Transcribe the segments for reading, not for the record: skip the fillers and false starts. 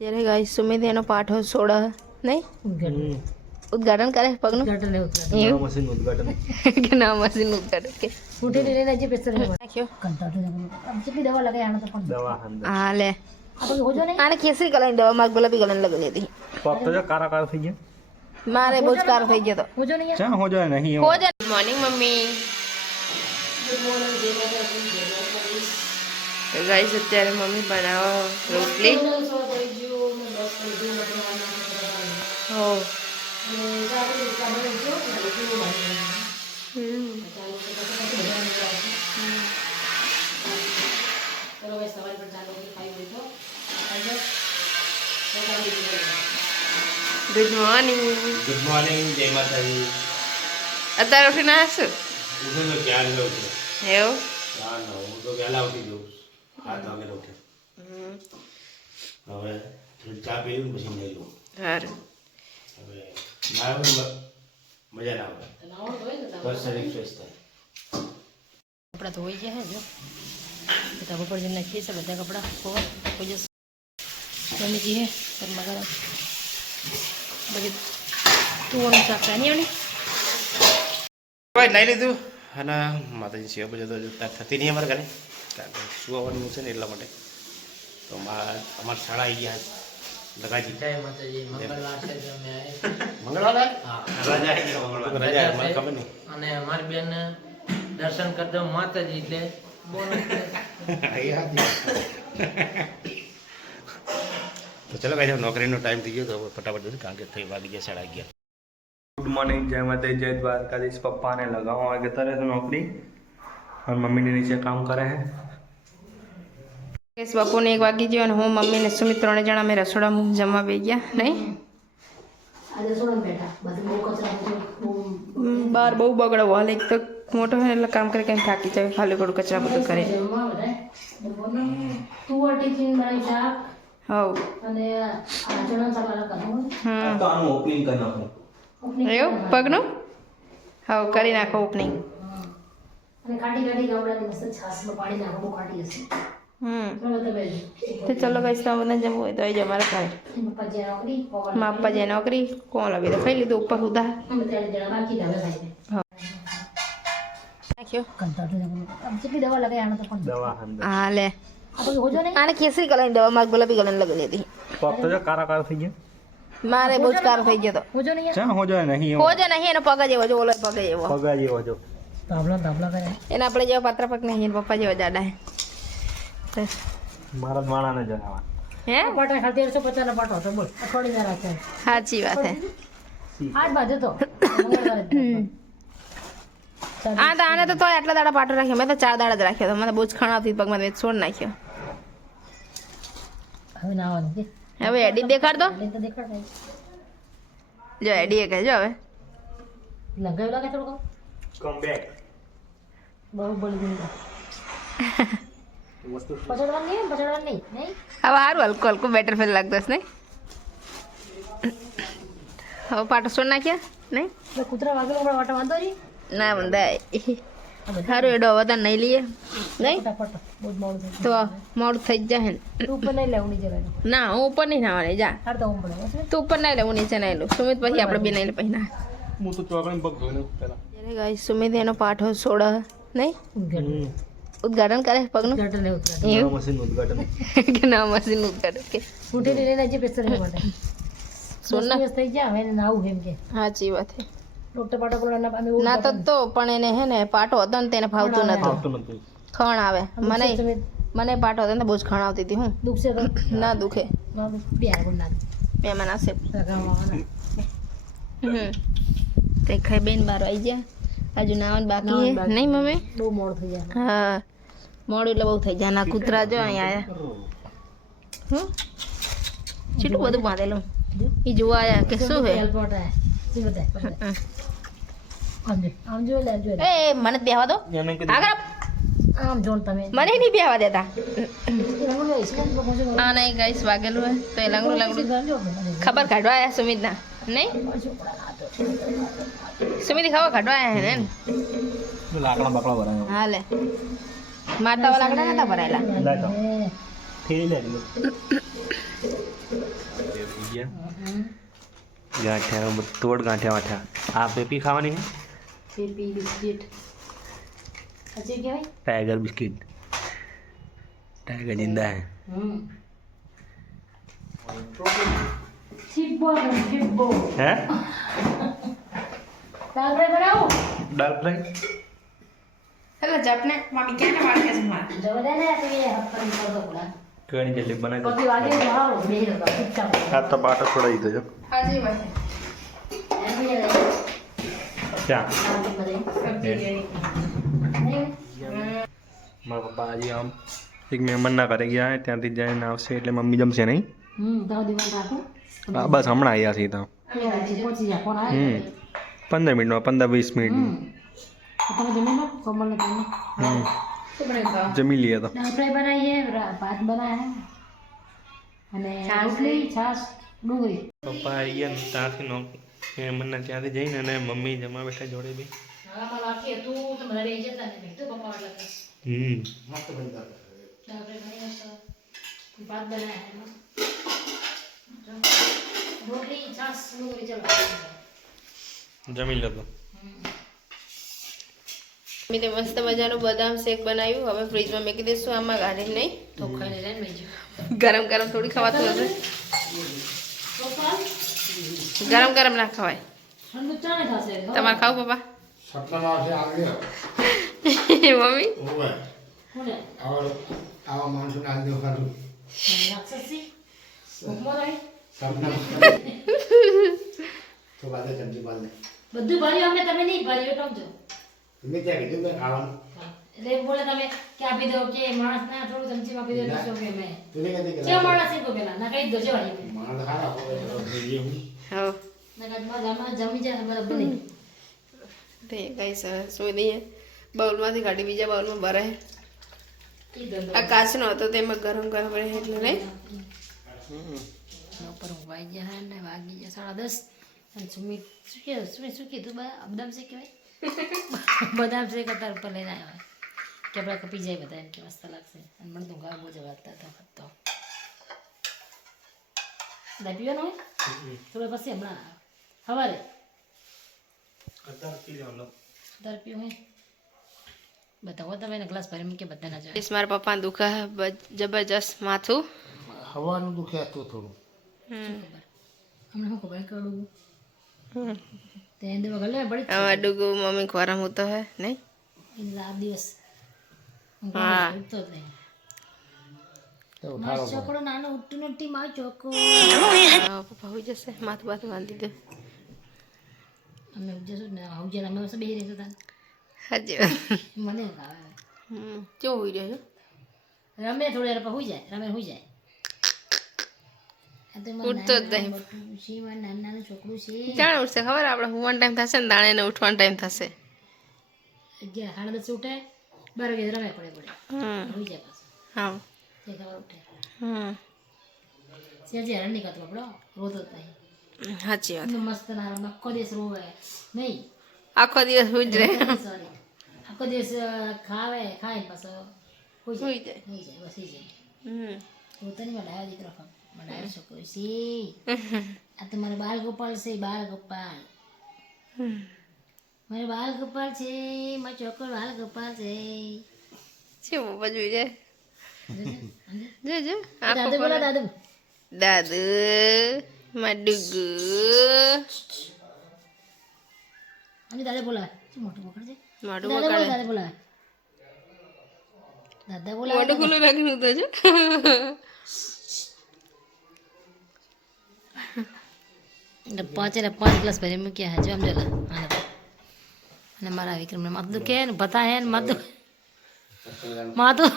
ત્યારે ગાઈસ સુમિત એનો પાઠો સોડા નહીં ઉદ્ઘાટન કરે પગનું એવું મશીન ઉદ્ઘાટન કે ના મશીન ઉદ્ઘાટન કે ફૂટી લઈને જે પેસર નાખ્યો કંટાળો આમ કેટલી દવા લગાઈ આનો તો પણ દવા અંદર હા લે આપણે હોજો નહીં આને કેસરી કલરની દવા માર ગુલાબી કલરની લગેલી હતી પગ તો જો કારા કારા થઈ ગયા મારે બહુ જ કાર થઈ ગયો તો હોજો નહીં ચા હો જાય નહીં હો જ મોર્નિંગ મમ્મી તો ગાઈસ અત્યારે મમ્મી બનાવો રોટલી હો ગુડ મોર્નિંગ જય માતાજી અત્યારે ઉઠીને હશું ઉઠું તો ક્યાં જ ઉઠું એવું ના ના હું તો વહેલા ઉઠી જઉં 7 વાગે ઉઠે હવે થોડી ચા પી લઉં પછી નહીં લઉં સારું હવે મારે મજા ના આવે તો શરીર ફ્રેશ થાય કપડા તો હોય છે જો બધા બપોર જઈને નાખીએ છે બધા કપડા કોઈ જશે મમ્મીજી હે ગરમા ગરમ બધી તુવાનું શાક નહીં આવની ભાઈ લઈ લીધું અને માતાજી સેવા પૂજા તો થતી નહીં અમારા ઘરે કારણ કે સુવાનું છે ને એટલા માટે તો અમારી શાળા આવી ગયા લગાજી જય માતાજી મંગળવાર છે જો અમે મંગળવાર હા રજા આવી ગઈ મંગળવાર રજા મને ખબર નહીં અને મારી બેન દર્શન કરી દો માતાજી એટલે તો ચલો ભાઈ નોકરીનો ટાઈમ થઈ ગયો તો ફટાફટ જશે કારણ કે થઈ વાગી ગયા 11:30 ગુડ મોર્નિંગ જય માતાજી જય દ્વારકાધીશ પપ્પાને લગાવવા વાગે તરે તો નોકરી और मम्मी ने नीचे काम करे हैं કેસ બપોરને 1 વાગી ગયો અને હું મમ્મી ને સુમિત 3 જણા અમે રસોડામાં જમવા બેસી ગયા નહીં આજે સોડમ બેઠા બધું બહુ કચરા બહાર બહુ બગડો હાલ એક તો મોટો હોય એટલે કામ કરી કંઈ થાકી જાય ખાલી થોડું કચરા બધું કરે તુવર ટીચિંગ બનાવી શાક હવ અને આ ચણા ચાવલ કરવું હમ तो आनु ओपनिंग करना हो એવું પગનું હવ કરી નાખો ઓપનિંગ અને ખાટી ખાટી ગામડાની મસ્ત છાસમાં પાણી નાખો બહુ ખાટી હશે હમ તમે તો ચલો કઈ બધા જમવું હોય તો આવી જાવ મારા ઘરે પપ્પા જે નોકરી મારા પપ્પા જે નોકરી કોણ લાવી તો ખાઈ લીધું ઉપર સુધા અમે 3 જણા બાકી હવે ખાઈ નાખ્યો કંટાળો આમ કેટલી દવા લગાઈ આનો તો પણ दवा अंदर હા લે આપણે હોજો નહીં આને કેસરી કલરની દવા માર ગુલાબી કલરની લગેલી હતી पग तो जो कारा कारा થઈ ગયા મારે બહુ જ કાર થઈ ગયો તો હોજો નહીં ચા હો જાય નહીં હો જ નહીં એનો પગ જ એવો જો ઓલો પગ જ એવો પગા જેવો જો તાબલા કરે એને આપણે જેવા પાત્રા પગ નહીં પપ્પા જેવા જાડા હે મારા માણાને જણાવા હે પાટા ખાલી 1350 નો પાટો હતો બોલ અઠવાડિયા રાખે સાચી વાત હે આજ બાજુ તો મંગળવારે આ તો આને તો તોય આટલા દાડા પાટો રાખ્યો મેં તો 4 દાડા જ રાખ્યો તો મને બહુ જ ખણાવતી પગમાં મેં છોડ નાખ્યો હવે ના આવવાનું કે હવે એડી દેખાડ દો એટલે તો દેખાડ જો એડી એ કહેજો હવે લગાવ્યું લાગે થોડું કમ બેક બહુ બળી ગયું પછાડવાનું નહીં નહીં હવે સારું હલકો હલકો બેટર ફેલ લાગતો હશે નહીં હવે પાટો છોડ નાખ્યા નહીં એટલે કૂતરા વાગેલો પણ વાટા વાંધો નહીં ના બંધાય સારું એડો હવે તો નહીં લઈએ નહીં ફટાફટ બહુ જ મોડું થઈ તો મોડું થઈ જ જાય ને તું ઉપર નહીં લેવું નહીં જરાય ના હું ઉપર નહીં નાવાની જા હાર તો હું પડે બસ તું ઉપર નહીં લે હું નીચે નહીં લઉં સુમિત પછી આપણે બે નહીં લે પછી ના હું તો ચોકડી પગ ધોઈને પેલા ત્યારે ગાઈસ સુમિત એનો પાઠો સોડા નહીં ઉદ્ઘાટન કરે પગનું ગટર નહીં ઉતરા એવું મશીન ઉદ્ઘાટન કે ના મશીન ઉદ્ઘાટન કે ફૂટી લઈને જે પેસર માટે સોના દિવસ થઈ ગયા હવે નાવું એમ કે સાચી વાત છે ડોક્ટર પાટો બોલા ના અમે ના તો પણ એને હે ને પાટો હતો ને તેને ફાવતું નતું આવતું નથી ખણ આવે મને પાટો હતો ને બહુ જ ખણ આવતી હતી હું દુખશે તો ના દુખે બે આગળ ના મહેમાન આવશે લગાવવાના તે ખાઈ બેન બાર આવી ગયા હજુ નાવાનું બાકી હે નહીં મમ્મી બહુ મોડું થઈ જાય હા મોડું એટલે બહુ થઈ જાય ના કૂતરા જો અહીંયા આયા હું કેટલું બધું બાંધેલું એ જોવા આયા કે શું હે એલપોર્ટ આય શું બતાય આમ જો લે જો એ મને બેહવા દો એને આગળ આમ જોન તમે મને નહીં બેહવા દેતા રંગું લઈશ ને પહોંચો આ નહીં ગાઈસ વાગેલું હે તો એ લંગડું ખબર કાઢવા આયા સુમિતના નહીં સુમિત ખબર કાઢવા આયા હે ને લાકડા બાકડા ભરાયા હા લે મારતા વાળા લાકડા નતા ભરાયેલા લાય તો ઠેલી લે ગાંઠિયા તોડ ગાંઠિયા વાઠિયા આ પેપી ખાવાની છે પેપી બિસ્કિટ હજી કહેવાય टाइगर बिस्किट टाइगर जिंदा है छिब्बो छिब्बो है दाल फ्राई बनाओ दाल फ्राई हेलो जपने मम्मी क्या ना वाल कैसे मार जो देना है तो ये हफ्ता में कर दो बोला कड़ी जल्दी बना तो भी आगे बाहर भेज दो कितना हाथ तो बाटा थोड़ा ही तो जो हाँ जी भाई क्या सब्जी गई મારા પપ્પા આજે આમ એક મહેમાનના ઘરે ગયા હે ત્યાંથી જઈને આવશે એટલે મમ્મી જમશે નહીં तो दीवान રાખો હા બસ હમણાં આવ્યા છીએ તો પહોંચી જા કોણ આવે 15 મિનિટમાં 15-20 મિનિટ તમે જમીન લો કોમલ ને તમે જમી લઈએ તો દાળ ફ્રાય બનાવી है भात बनाया है અને રોટલી છાશ ડુંગળી પપ્પા આવી ગયા ને ત્યાંથી મહેમાનના ત્યાંથી જઈને અને મમ્મી જમવા બેઠા જોડે બી હા માં બાકી હતું તો બધા રહી જતા ને તો પપ્પા વાળા મસ્ત બનતા દાળ ફ્રાય બનાવી તો ભાત બનાયા है રોટલી છાશ ડુંગળી ચલો જમી લો તો મેં તે મસ્ત મજાનું બદામ શેક બનાવ્યું હવે ફ્રીજમાં મૂકી દઈશું આમાં ગાડીને નહીં તો ખાઈને લઈને બેસજો ગરમ ગરમ થોડી ખવાતું હશે ગરમ ગરમ ના ખવાય ઠંડુ ચા ને ખાશે તમારે ખાવું પપ્પા સપનામાં છે આવી મમ્મી ઓવે કોને આવા માણસોને આજ દેવ ખાધું રાક્ષસી ઉપમા રહી સપના તો બાદ ચમચી બાદ બધું ભર્યું અમે તમે નહીં ભર્યું સમજો તમે ત્યાં કીધું મેં ખાવાનું એટલે બોલે તમે કે આપી દો કે માણસ ના થોડું ચમચી આપી દો તો શું કે મેં તું કીધું કે કેવા માણસ છે કોઈ પેલા ના કઈ દો જવાય માણસ ખારા હોય જોઈએ હું હો ના કાજમાં ગામમાં જમી જાય બરાબર નહીં તે કઈ સરસ સોઈ દઈએ બાઉલમાંથી કાઢી બીજા બાઉલમાં ભરાય ઈ ધંધો આ કાચનો હતો તેમાં ગરમ ગરમ રહે એટલે નહીં ઉપર વાગી ગયા ને વાગી ગયા 10:30 અને સુમિત શું કીધું બદામ શેક કહેવાય બદામ શેક અત્યારે ઉપર લઈને આવ્યા કે આપણે કપી જાય બધા એમ કે મસ્ત લાગશે અને મને તો ઘા બહુ જ વાગતા હતા તો દા પીવાનો હોય થોડો પછી હમણાં સવારે અત્યારે પીવો હોય બતાવો તમે એને ગ્લાસ ભરી મૂકે બધા ના જાય મારા પપ્પા દુખા જબરજસ્ત માથું હવાનું દુખે હતું થોડું હમણાં શું ખબર કરું તે એંદે વગર લે બડી આમાં ડુગુ મમ્મી ખોરામ હોતો હે નહીં इन रात दिवस हाँ। तो नहीं તો मार छोकरो नानो उट्टी नट्टी मार छोको પપ્પા હોઈ જશે માથું બાથું બાંધી દે અમે જશું ને આવું જે અમે બેહી રહેતા હતા હાજી મને આવે કેવો હોઈ રહ્યો રમે થોડી વાર હોઈ જાય રમે હોઈ જાય ઉઠતો જ નહીં. નાનું છોકરું છે જાણે ઉઠશે ખબર આપણે હુવાનો ટાઈમ થશે ને દાણે ઉઠવાનો ટાઈમ થશે 11:30 ઉઠે 12 વાગે રમે પડે હોઈ જાય પાછું હા તે ખબર ઉઠે હમ સેજે હેરાન નહીં કરતો આપણો રોતો જ નહીં સાચી વાત મસ્ત ના રમે આખો દિવસ રોવે નહીં આખો દિવસ હુઈ જ રહે સોરી આખો દિવસ ખાવે ખાઈને પાછો હોઈ હુઈ જાય જાય હોઈ જાય બસ હોઈ જાય હમ પોતાની બનાવ્યો દીકરો બનાવ્યો છોકરો છે આ તો મારો બાલ ગોપાલ છે બાલ ગોપાલ મારો બાલ ગોપાલ છે મારો છોકરો બાલ ગોપાલ છે શું પપ્પા જોઈ જાય જો દાદુ બોલો દાદુ દાદુ માડુગુ અમે દાદા બોલા શું મોટું પકડ છે માડું દાદા પકડે બોલા દાદા બોલા દાદા બોલા મોટું ખુલ્લું રાખીને તો જો પાંચ ગ્લાસ ભરી મૂક્યા હે જો આમ જોલા અને મારા વિક્રમને માથું દુખે ને ભતા હે ને માથું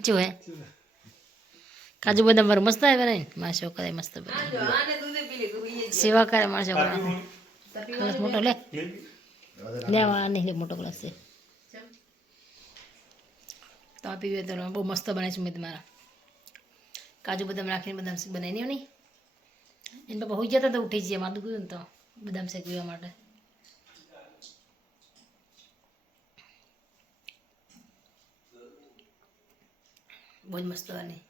જો હે કાજુ બદામ મારું મસ્ત આવે ને મારા છોકરા મસ્ત બને સેવા કરે મારા છોકરા ગ્લાસ મોટો લે લેવા નહીં લે મોટો ગ્લાસ છે તો આપી ગયો તો બહુ મસ્ત બને છે મેં તમારા કાજુ બદામ રાખીને બદામ શેક બનાવી નહીં એને બાપા હોઈ જતા તો ઉઠી જઈએ માથું ગયું ને તો બદામ શેક પીવા માટે બહુ જ મસ્ત બની